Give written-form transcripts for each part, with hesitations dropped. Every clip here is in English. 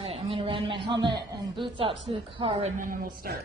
All right, I'm gonna run my helmet and boots out to the car and then we'll start.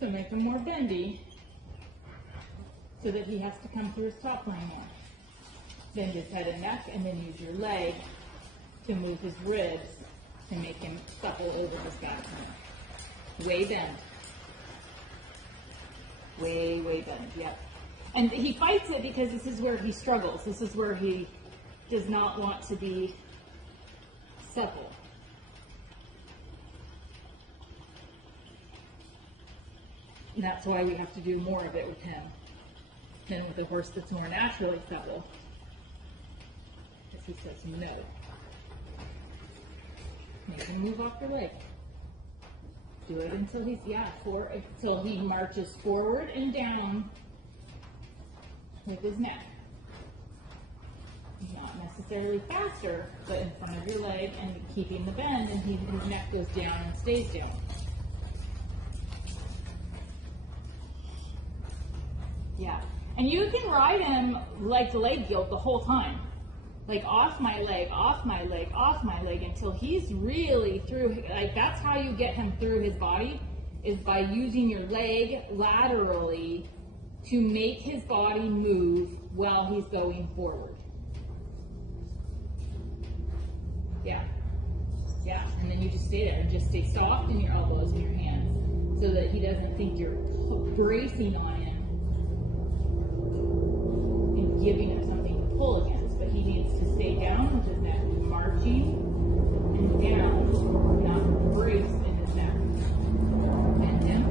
So make him more bendy so that he has to come through his top line more. Bend his head and neck and then use your leg to move his ribs to make him supple over his back more. Way bend. Way bend, yep. And he fights it because this is where he struggles. This is where he does not want to be supple. And that's why we have to do more of it with him than with a horse that's more naturally supple. Because he says no. Make him move off your leg. Do it until he's, until he marches forward and down with his neck. Not necessarily faster, but in front of your leg and keeping the bend, and his neck goes down and stays down. Yeah, and you can ride him like leg guild the whole time. Like off my leg, off my leg, off my leg, until he's really through, like that's how you get him through his body, is by using your leg laterally to make his body move while he's going forward. Yeah, and then you just stay there and just stay soft in your elbows and your hands so that he doesn't think you're bracing on him and giving him something to pull against, but he needs to stay down with his neck marching and down, not brace in his neck. Bend him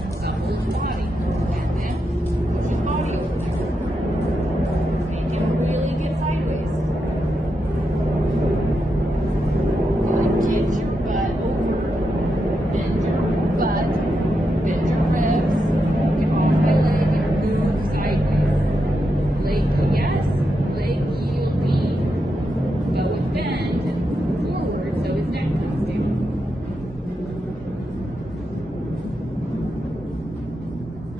and supple his body. Bend him, push his body over there. Make him really get sideways. And then get your butt over. Bend your butt. Bend your ribs. Get off my leg and move sideways. Leg yielding, but with bend forward so his neck comes down.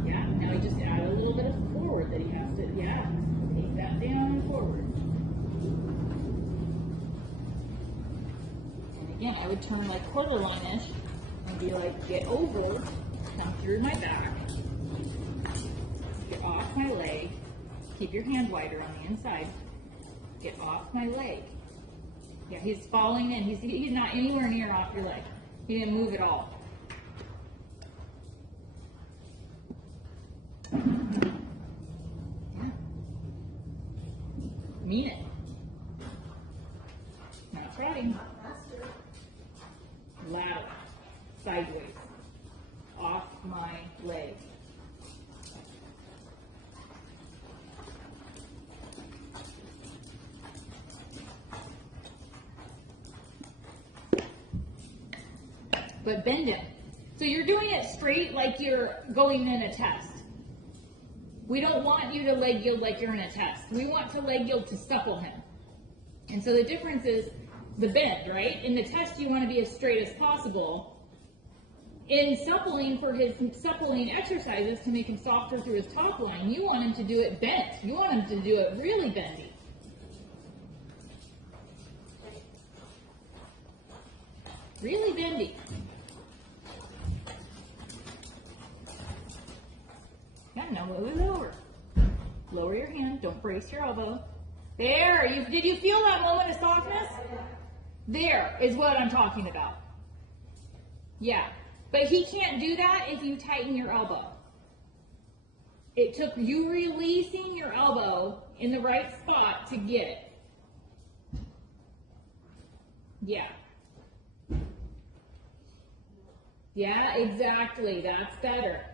Yeah, now you just add a little bit of forward that he has to, take that down and forward. And again, I would turn like quarter line-ish and be like, get over, come through my back, get off my leg. Keep your hand wider on the inside. Get off my leg. Yeah, he's falling in. He's not anywhere near off your leg. He didn't move at all. Yeah. Mean it. Not trotting. Lateral. Sideways. Off my leg. But bend him. So you're doing it straight like you're going in a test. We don't want you to leg yield like you're in a test. We want to leg yield to supple him. And so the difference is the bend, right? In the test, you want to be as straight as possible. In suppling, for his suppling exercises to make him softer through his top line, you want him to do it bent. You want him to do it really bendy. Really bendy. hand. No, move it over. Lower your hand. Don't brace your elbow. There. Did you feel that moment of softness? There is what I'm talking about. Yeah. But he can't do that if you tighten your elbow. It took you releasing your elbow in the right spot to get it. Yeah. Yeah, exactly. That's better.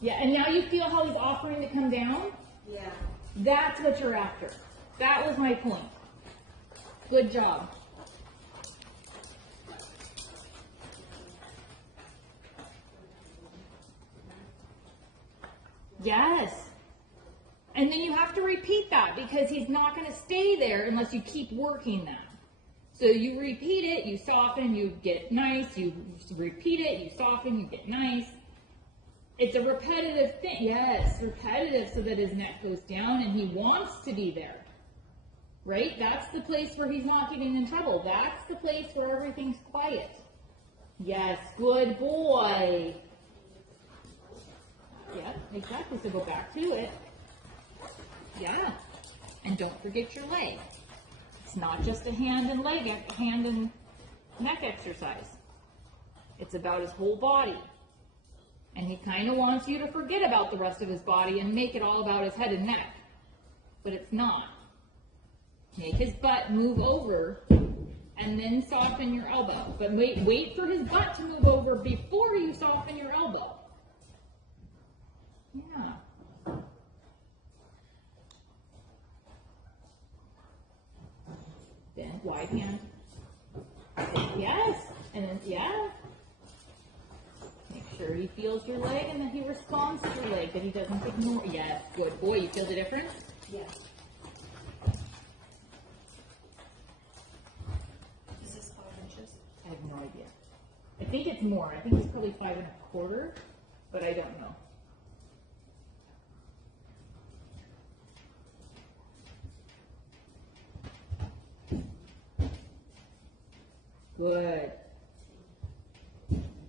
Yeah, and now you feel how he's offering to come down? Yeah. That's what you're after. That was my point. Good job. Yes. And then you have to repeat that because he's not going to stay there unless you keep working that. So you repeat it, you soften, you get nice, you repeat it, you soften, you get nice. It's a repetitive thing. Yes, repetitive so that his neck goes down and he wants to be there. Right? That's the place where he's not getting in trouble. That's the place where everything's quiet. Yes, good boy. Yeah, exactly. So go back to it. Yeah. And don't forget your leg. It's not just a hand and neck exercise. It's about his whole body. And he kind of wants you to forget about the rest of his body and make it all about his head and neck. But it's not. Make his butt move over and then soften your elbow. But wait for his butt to move over before you soften your elbow. Yeah. Then wide hand. Yes. And then, yeah. Make sure he feels your leg and that he responds to your leg, that he doesn't ignore. Yes, good boy. You feel the difference? Yes. Is this 5 inches? I have no idea. I think it's more. I think it's probably 5 1/4, but I don't know. Good.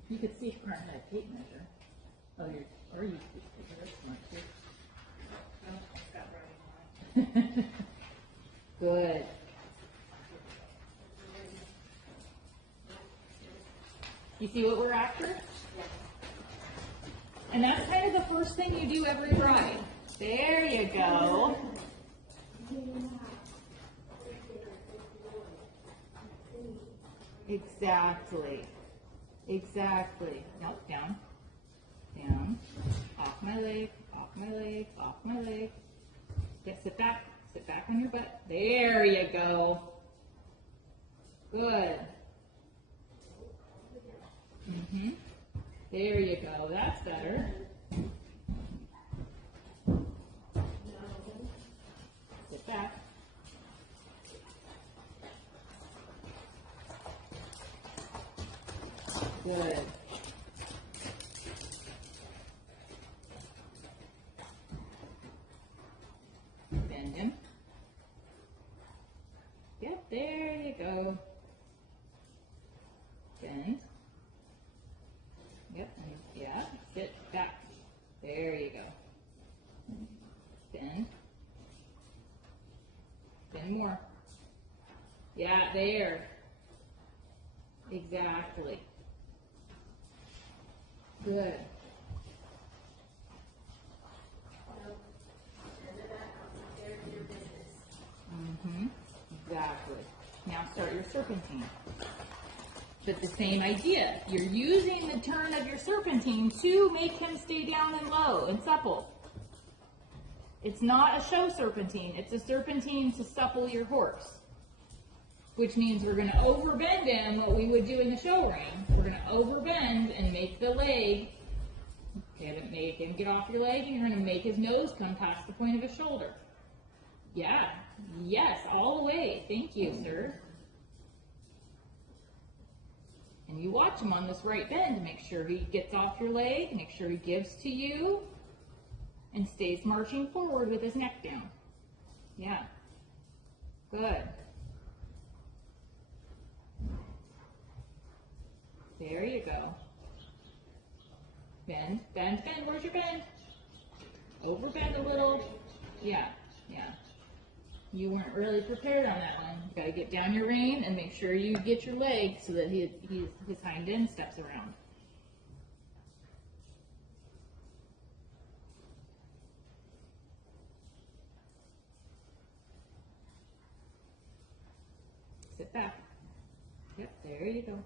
You could see if Martin had a tape measure. Oh, or you could take a smart too. No, it's got running. Good. You see what we're after? Yeah. And that's kind of the first thing you do every ride. There you go. Exactly. Exactly. Nope, down. Down. Off my leg, off my leg, off my leg. Get, sit back. Sit back on your butt. There you go. Good. There you go. That's better. Sit back. Good. Bend him. Yep, there you go. Bend. Yep, and yeah, sit back. There you go. Bend. Bend more. Yeah, there. Exactly. Good. Exactly. Now start your serpentine. But the same idea. You're using the turn of your serpentine to make him stay down and low and supple. It's not a show serpentine. It's a serpentine to supple your horse. Which means we're going to overbend him, what we would do in the show ring. We're going to overbend and make the leg, make him get off your leg, and you're going to make his nose come past the point of his shoulder. Yeah, yes, all the way. Thank you, sir. And you watch him on this right bend to make sure he gets off your leg, make sure he gives to you, and stays marching forward with his neck down. Yeah, good. There you go. Bend, bend, bend. Where's your bend? Over bend a little. Yeah, yeah. You weren't really prepared on that one. You gotta get down your rein and make sure you get your leg so that his hind end steps around. Sit back. Yep, there you go.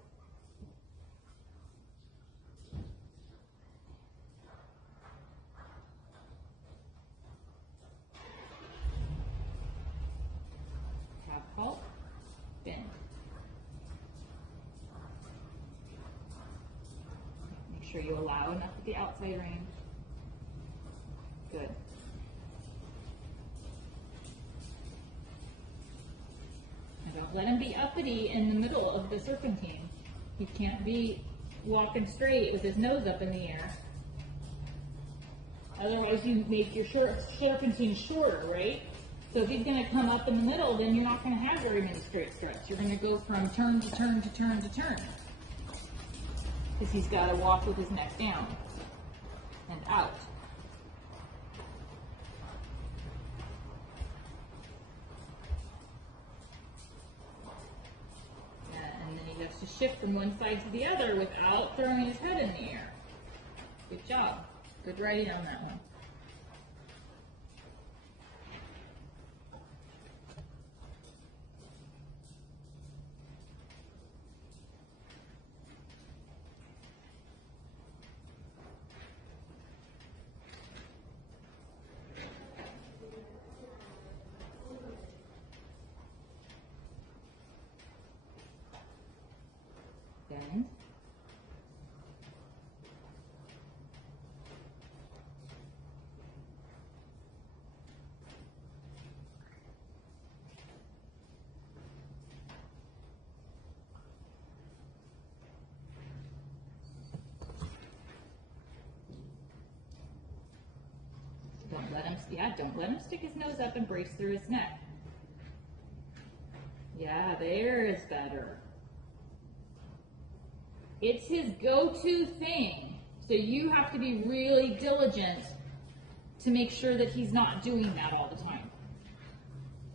Half halt, bend. Make sure you allow enough of the outside rein. Good. And don't let him be uppity in the middle of the serpentine. He can't be walking straight with his nose up in the air. Otherwise you make your serpentine shorter, right? So if he's going to come up in the middle, then you're not going to have very many straight struts. You're going to go from turn to turn to turn to turn. Because he's got to walk with his neck down and out. And then he has to shift from one side to the other without throwing his head in the air. Good job. Good riding on that one. Bend. Don't let him stick his nose up and brace through his neck. Yeah, there is better. It's his go-to thing. So you have to be really diligent to make sure that he's not doing that all the time.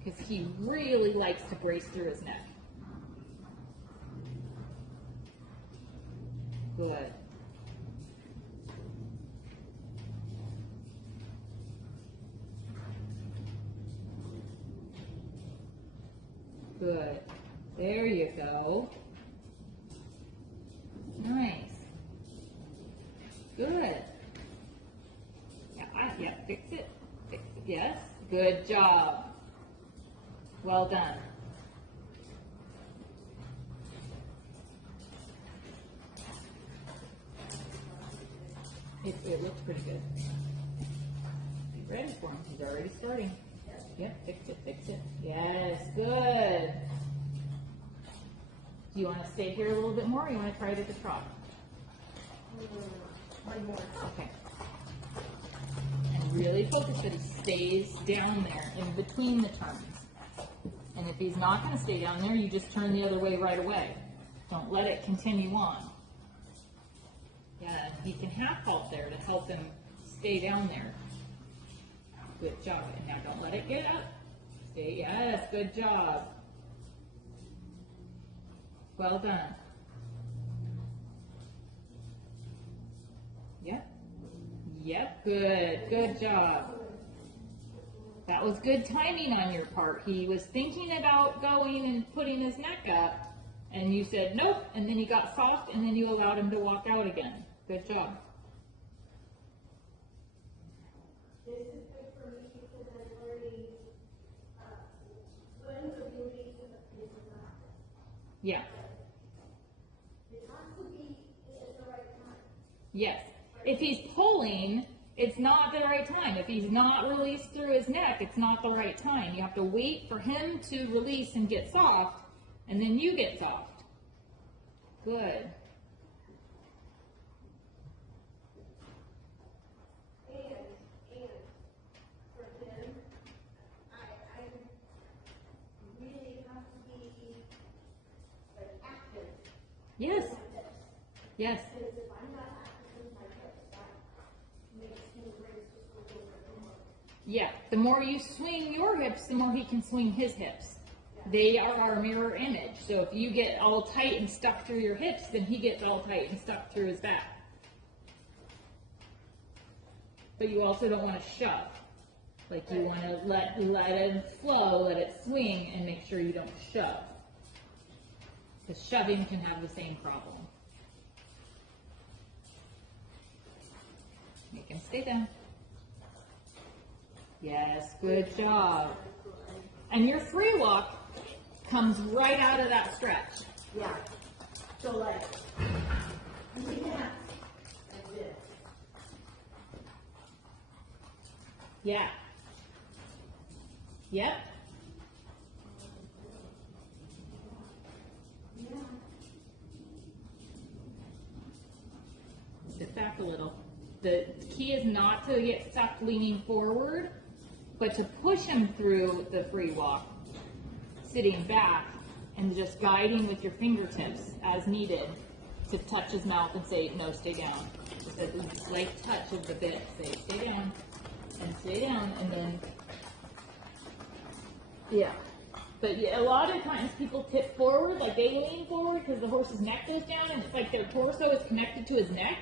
Because he really likes to brace through his neck. Good. Good. There you go. Nice. Good. Yeah, fix it. Fix it. Yes. Good job. Well done. It looks pretty good. Be ready for him. He's already starting. Yep, fix it, fix it. Yes, good. Do you want to stay here a little bit more or you want to try it at the trot? One more. Okay. And really focus that he stays down there in between the turns. And if he's not going to stay down there, you just turn the other way right away. Don't let it continue on. Yeah, he can half halt there to help him stay down there. Good job. And now don't let it get up. Stay, yes, good job. Well done. Yep. Yep, good. Good job. That was good timing on your part. He was thinking about going and putting his neck up, and you said nope, and then he got soft, and then you allowed him to walk out again. Good job. This is good for me because I'm learning when the release is not. Yeah. It has to be at the right time. Yes. If he's pulling, it's not the right time. If he's not released through his neck, it's not the right time. You have to wait for him to release and get soft, and then you get soft. Good. And for him, I really have to be like active. Yes. Yes. Because if I'm not active with my hips, Yeah, the more you swing your hips, the more he can swing his hips. They are our mirror image. So if you get all tight and stuck through your hips, then he gets all tight and stuck through his back. But you also don't want to shove. Like you want to let it flow, let it swing, and make sure you don't shove. Because shoving can have the same problem. Make him stay down. Yes, good job. And your free walk comes right out of that stretch. Yeah. So like, you can have like this. Yeah. Yep. Yeah. Sit back a little. The key is not to get stuck leaning forward, but to push him through the free walk, sitting back and just guiding with your fingertips as needed to touch his mouth and say, no, stay down. Just a slight touch of the bit, say, stay down, and then, yeah. But yeah, a lot of times people tip forward, like they lean forward because the horse's neck goes down and it's like their torso is connected to his neck.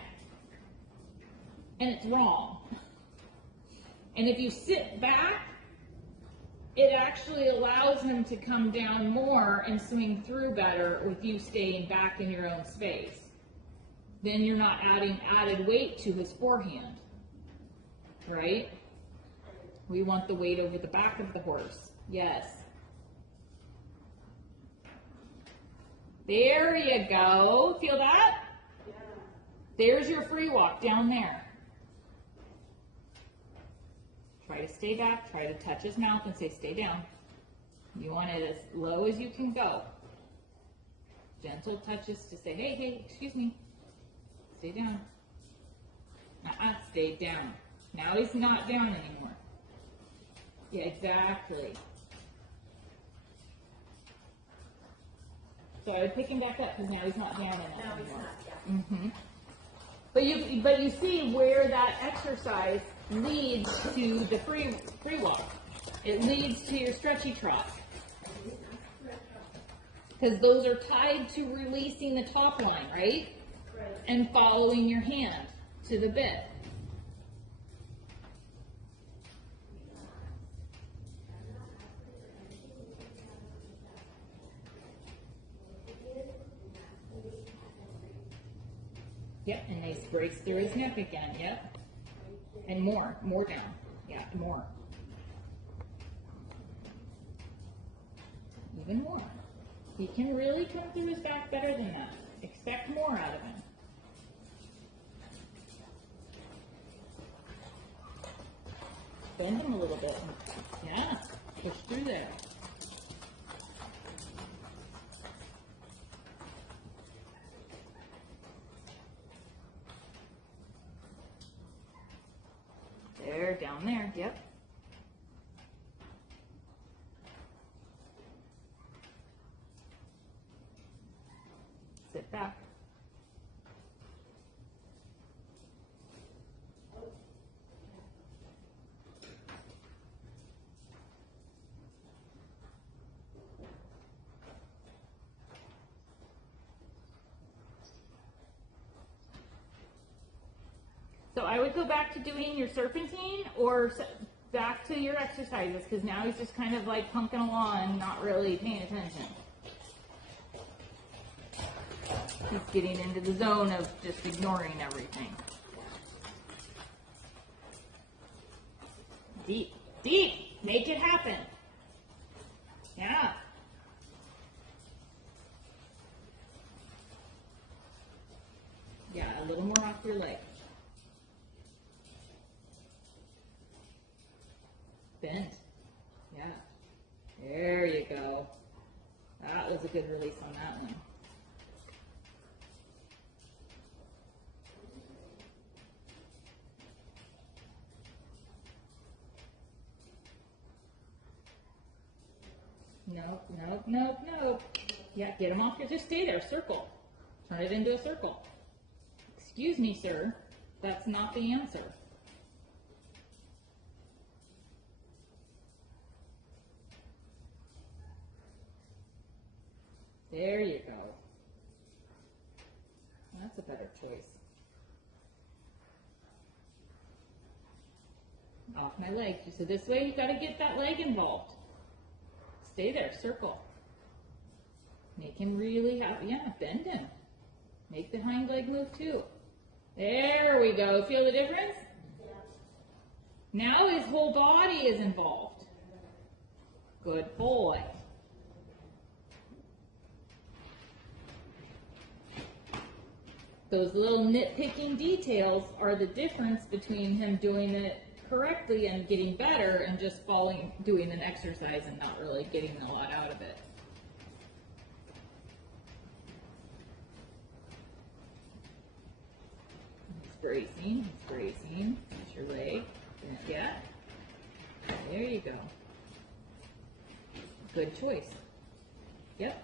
And it's wrong. And if you sit back, it actually allows him to come down more and swing through better with you staying back in your own space. Then you're not adding added weight to his forehand, right? We want the weight over the back of the horse. Yes. There you go. Feel that? Yeah. There's your free walk down there. Try to stay back, try to touch his mouth and say, stay down. You want it as low as you can go. Gentle touches to say, hey, hey, excuse me. Stay down. Stay down. Now he's not down anymore. Yeah, exactly. So I would pick him back up because now he's not down enough No, he's anymore. not, yeah. Mm-hmm. But you see where that exercise leads to the free walk. It leads to your stretchy trot. Because those are tied to releasing the top line, right? Right. And following your hand to the bit. Yep, and they brace through his neck again, yep. And more down. Yeah, more. Even more. He can really come through his back better than that. Expect more out of him. Bend him a little bit. Yeah, push through there. There, down there, yep. Sit back. So I would go back to doing your serpentine or back to your exercises because now he's just kind of like punking along, not really paying attention. He's getting into the zone of just ignoring everything. Deep, deep, make it happen. Yeah. Yeah, a little more off your leg. Bend. Yeah. There you go. That was a good release on that one. Nope, nope, nope, nope. Yeah, get him off here. Just stay there. Circle. Turn it into a circle. Excuse me, sir. That's not the answer. There you go. That's a better choice. Off my leg. So this way you gotta get that leg involved. Stay there, circle. Make him really happy. Yeah, bend him. Make the hind leg move too. There we go. Feel the difference? Now his whole body is involved. Good boy. Those little nitpicking details are the difference between him doing it correctly and getting better and just doing an exercise and not really getting a lot out of it. Bracing, bracing. That's your leg. Yeah. There you go. Good choice. Yep.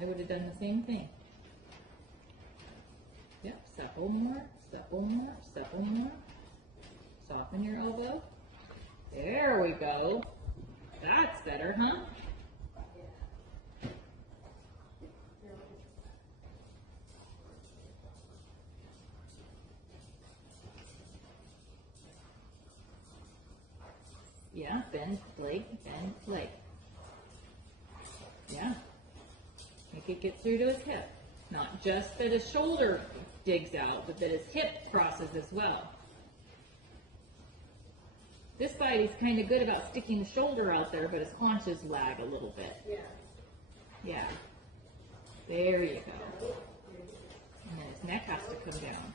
I would have done the same thing. Yep. Supple more, supple more, supple more. Soften your elbow. There we go. That's better, huh? Yeah, bend leg, bend leg. Yeah. Make it get through to his hip. Not just that his shoulder digs out, but that his hip crosses as well. This side he's kind of good about sticking the shoulder out there, but his haunches lag a little bit. Yeah. Yeah. There you go. And then his neck has to come down.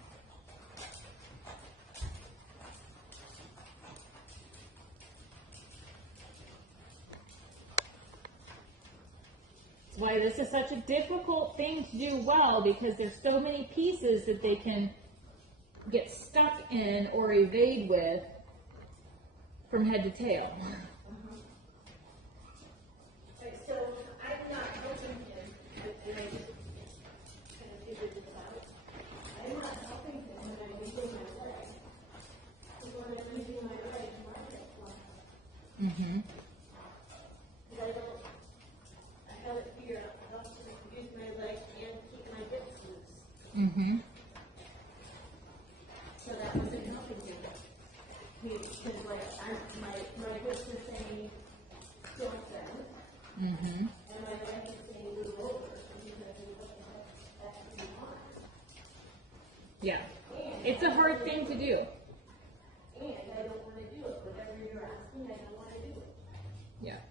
That's why this is such a difficult thing to do well, because there's so many pieces that they can get stuck in or evade with from head to tail. Right, so I'm not helping him, and I just kind of figured this out. I'm not helping him when I'm using my leg. Because when I'm using my leg, my hip flies. Mm-hmm. Because I haven't figured out how to use my leg and keep my hips loose. Mm-hmm. So that wasn't helping him. Because like my hips are saying don't bend, Mm-hmm. and my leg is saying move over. Because what the heck that's what you want. Yeah. It's a hard thing to do. And I don't want to do it. Whatever you're asking, I don't want to do it. Yeah.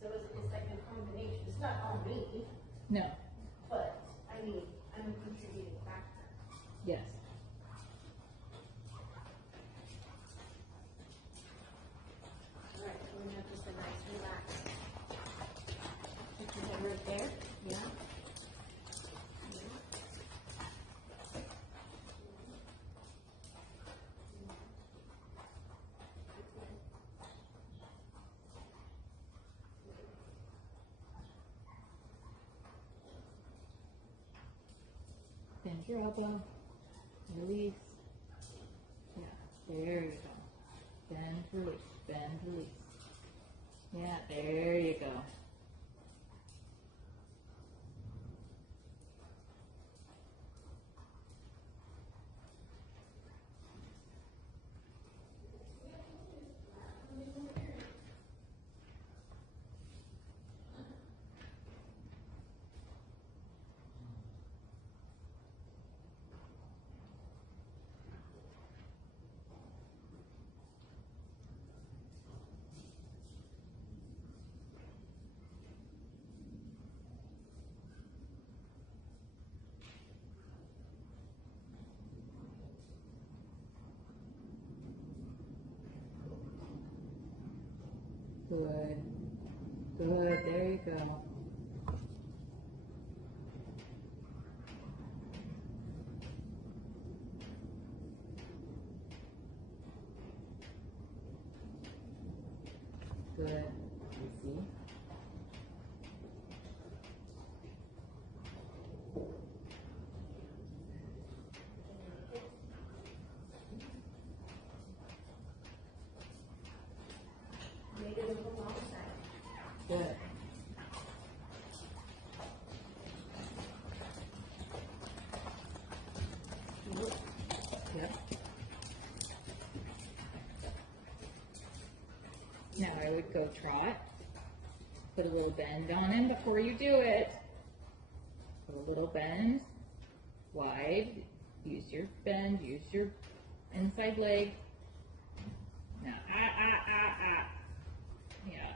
So it's like a combination. It's not on me, No. but I mean, I'm a contributing factor. Yes. All right, so we have just a nice relax. Put your head right there. Yeah. Bend your elbow. Release. Yeah. There you go. Bend, release. Bend, release. Yeah, there you go. Good. Good. There you go. Good. Easy. Make it move alongside. Good. Good, go trot. Put a little bend on him before you do it. Put a little bend, wide. Use your bend, use your inside leg. Now, yeah.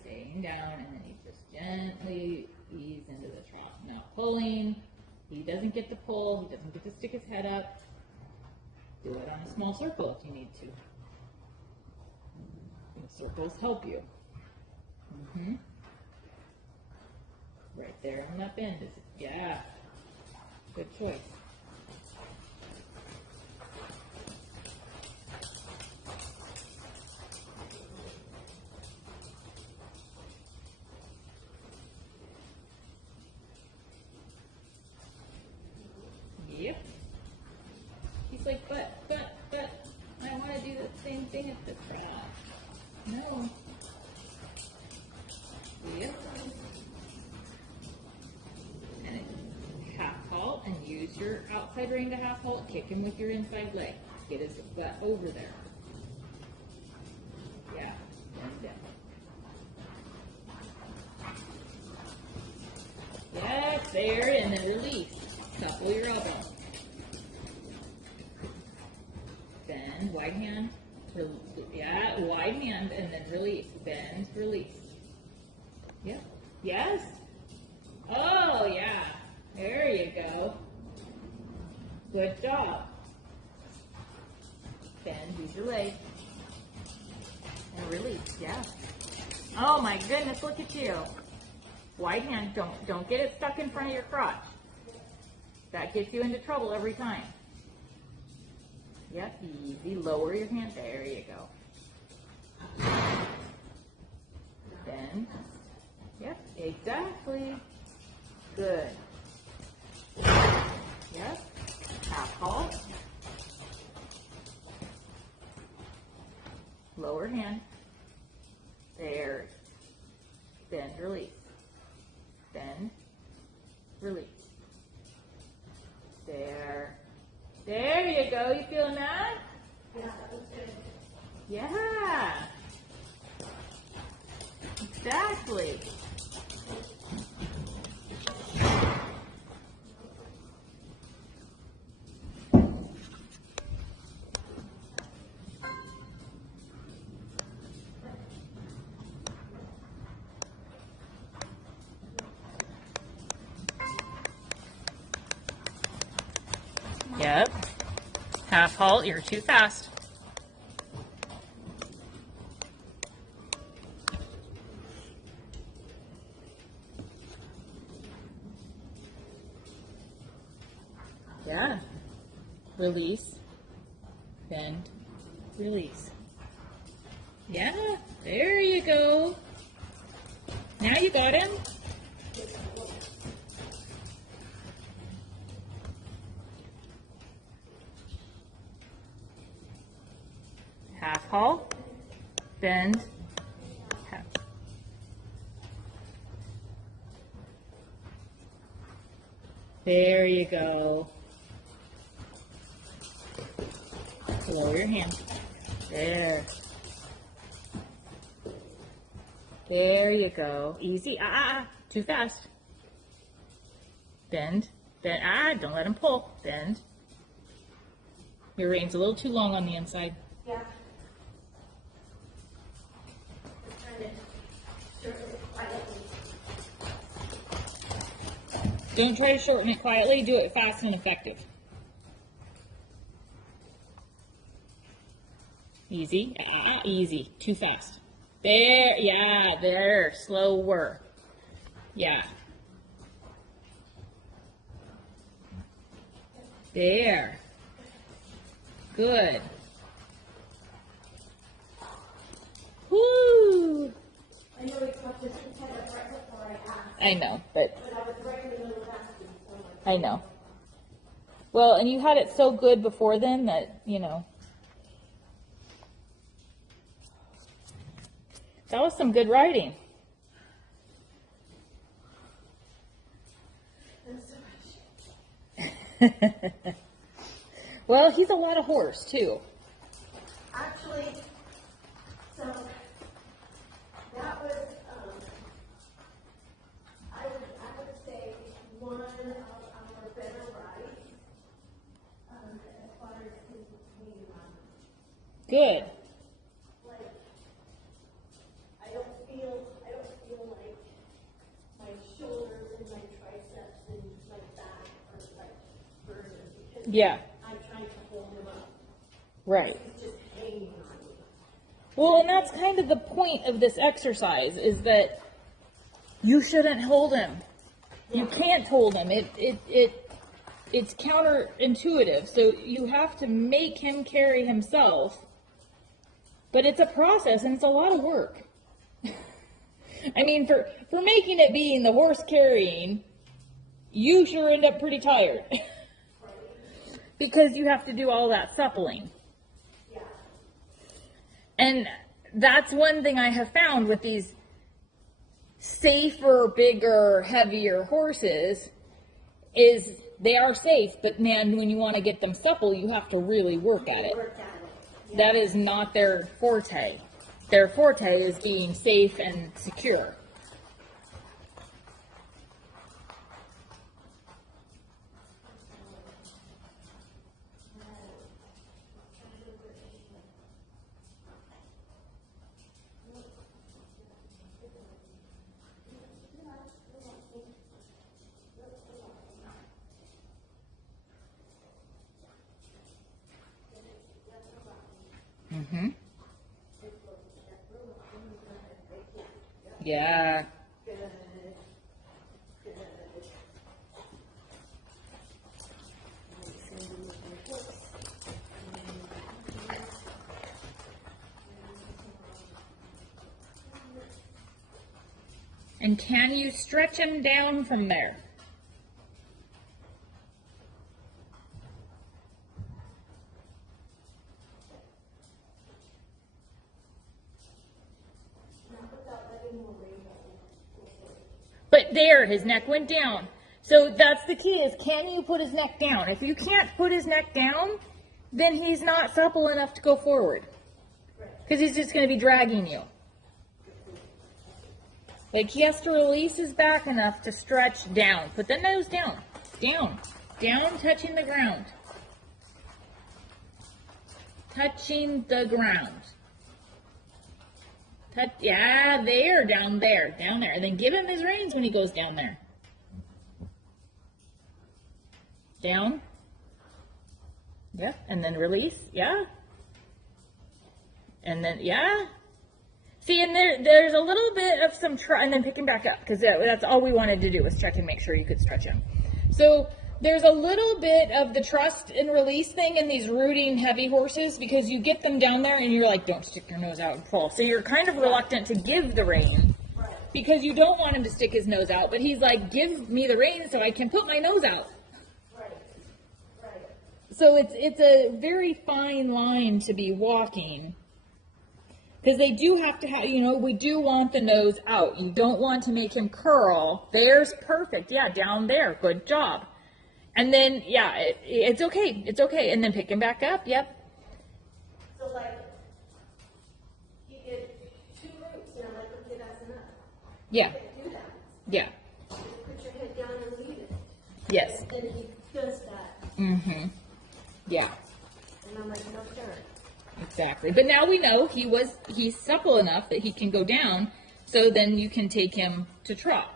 Staying down, and then you just gently ease into the trot. Now pulling. He doesn't get to pull. He doesn't get to stick his head up. Do it on a small circle if you need to. The circles help you. Right there on that bend. Yeah. Good choice. Yep. He's like, but, I want to do the same thing at the trot. No. Yep. And half halt, and use your outside rein to half halt. Kick him with your inside leg. Get his butt over there. Yeah. And down. Yep, there, and then release. Couple your elbow. Bend, wide hand. Yeah, wide hand, and then release. Bend, release. Yep. Yes. Oh, yeah. There you go. Good job. Bend, use your leg. And release. Yeah. Oh my goodness, look at you. Wide hand, don't get it stuck in front of your crotch. That gets you into trouble every time. Yep, easy. Lower your hand. There you go. Bend. Yep, exactly. Good. Yep. Half halt. Lower hand. There. Bend, release. Bend, release. There. There you go. You feeling that? Yeah, that was good. Yeah. Exactly. Yep. Half halt, you're too fast. Yeah. Release. Bend. Release. Yeah. There you go. Now you got him. Half halt, bend, half. There you go. Lower your hand. There. There you go. Easy. Too fast. Bend, bend. Don't let him pull. Bend. Your rein's a little too long on the inside. Yeah. Just trying to shorten it quietly. Don't try to shorten it quietly. Do it fast and effective. Easy. Easy. Too fast. There. Yeah, there. Slower. Yeah. There. Good. Woo! I know we talked to his head up right before I asked, I know, but but I was right in the middle of asking, so I'm like, I know. Well, and you had it so good before then that, you know. That was some good writing. that's so much. Well, he's a lot of horse, too. Actually, so Good. Like, I don't feel like my shoulders and my triceps and my back are like burning because Yeah. I'm trying to hold him up. Right. He's just hanging on me. Well, and that's kind of the point of this exercise is that you shouldn't hold him. You can't hold him. It's counterintuitive. So you have to make him carry himself. But it's a process and it's a lot of work. I mean, for making it being the horse carrying, you sure end up pretty tired. Because you have to do all that suppling. Yeah. And that's one thing I have found with these safer, bigger, heavier horses is they are safe, but man, when you want to get them supple, you have to really work at it. Work at it. Yeah. That is not their forte. Their forte is being safe and secure. Mm-hmm. Yeah. And can you stretch him down from there? But there, his neck went down. So that's the key is, can you put his neck down? If you can't put his neck down, then he's not supple enough to go forward. Because he's just going to be dragging you. Like, he has to release his back enough to stretch down. Put the nose down. Down. Down, touching the ground. Touching the ground. Yeah, there, down there, down there. And then give him his reins when he goes down there. Down. Yep, and then release, yeah. And then, yeah. See, and there's a little bit of some and then pick him back up, because that's all we wanted to do was check and make sure you could stretch him. So there's a little bit of the trust and release thing in these rooting heavy horses, because you get them down there and you're like, don't stick your nose out and pull. So you're kind of reluctant to give the rein because you don't want him to stick his nose out, but he's like, give me the rein so I can put my nose out. So it's a very fine line to be walking, because they do have to have, we do want the nose out. You don't want to make him curl. There's perfect. Yeah, down there. Good job. And then, yeah, it's okay. It's okay. And then pick him back up. Yep. So, like, he did 2 roots, and I'm like, okay, that's enough. Yeah. You can't do that. Yeah. Just put your head down and leave it. Yes. And he does that. Mm-hmm. Yeah. And I'm like, no, sir. Exactly. But now we know he's supple enough that he can go down, so then you can take him to trot.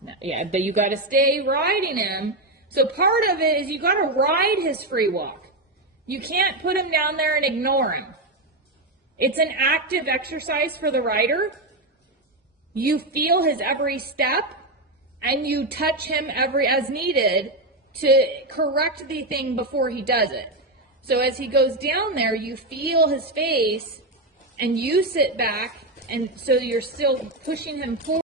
Now, yeah, but you got to stay riding him. So part of it is you got to ride his free walk. You can't put him down there and ignore him. It's an active exercise for the rider. You feel his every step, and you touch him as needed to correct the thing before he does it. So as he goes down there, you feel his face, and you sit back, and so you're still pushing him forward.